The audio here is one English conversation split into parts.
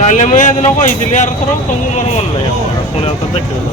କାଲି ମୁଁ ଏଦିନ କହିଥିଲି ଆର ଥର ତମକୁ ମୋର ମନେ ନାହିଁ ପୁଣି ଆଉ ଥରେ ଦେଖିବ।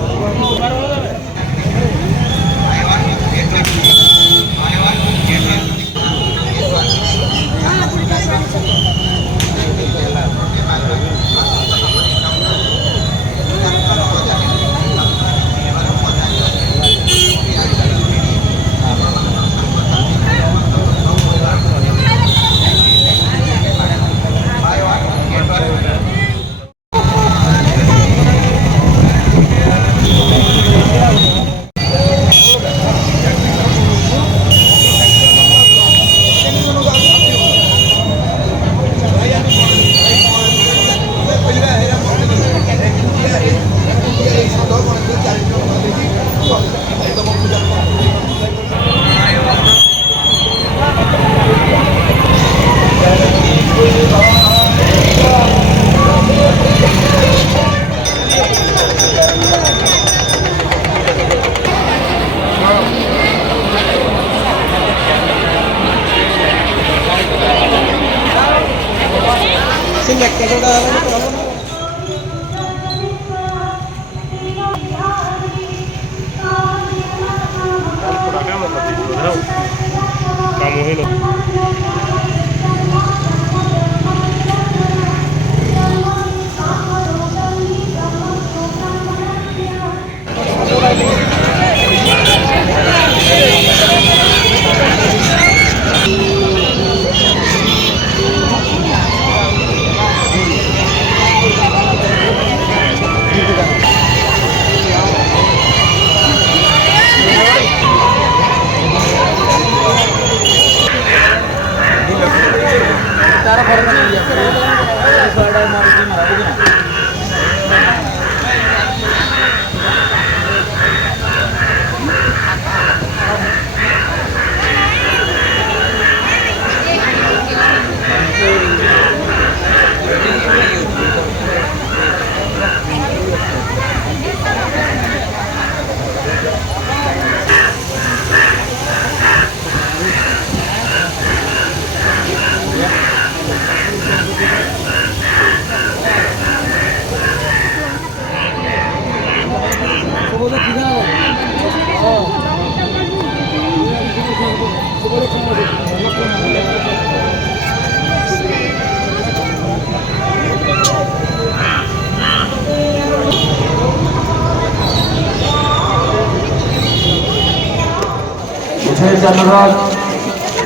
जनरल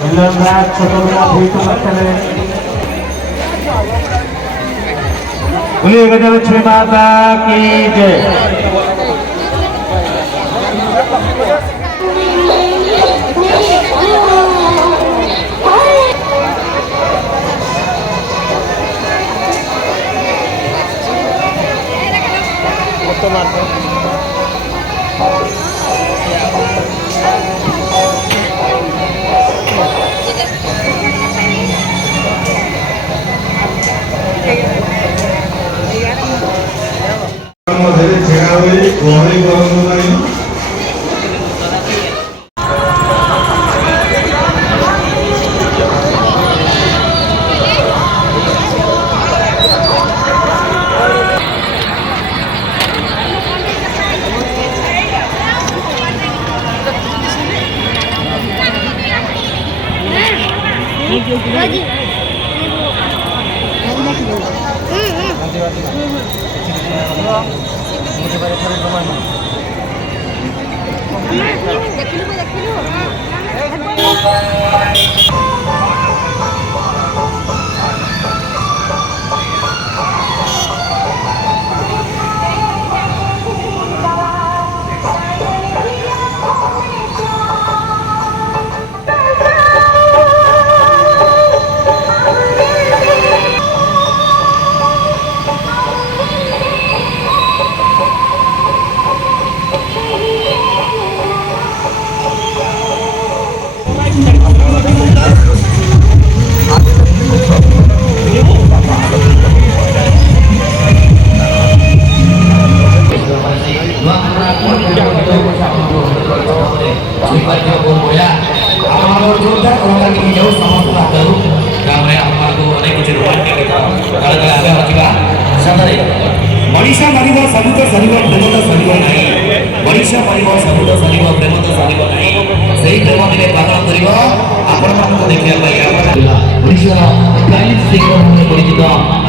मिलन छोटा भीट पाखे श्री माता की जय। मनीषा मारिब सबु तो सरिब प्रेम तो सरिब नहीं मनीषा मारिब सबु तो सरिब प्रेम तो सरिब नहीं सही प्रेम दिने पालन करिब आपण मानक देखिया पाई मनीषा प्राइज सिंगर भाବରେ ପରିଚିତ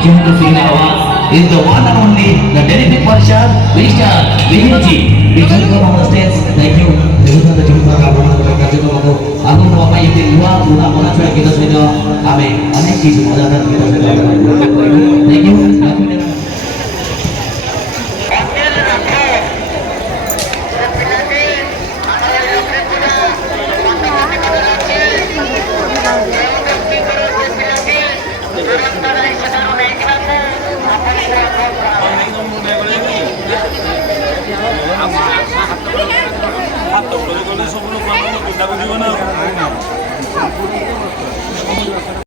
ଯେହେତୁ ସିଂ आवाज is the one and only the Delhi Parshad Mr. Vinodji Vijay on the stage thank you देवता जीवन ଆପଣଙ୍କର କାର୍ଯ୍ୟକ୍ରମକୁ ଆଗକୁ ନେବା ପାଇଁ ଏତେ ନୂଆ ପୁରୁଣା ମନାଛଡ଼ା ଗୀତ ସହିତ ଆମେ ଅନେକ କିଛି ମଜାଦାର ଗୀତ ସହିତ thank you ହାତ ଉପରେ ଗଲେ ସବୁ ଲୋକମାନଙ୍କୁ ପିଲା ବୁଝିବ ନା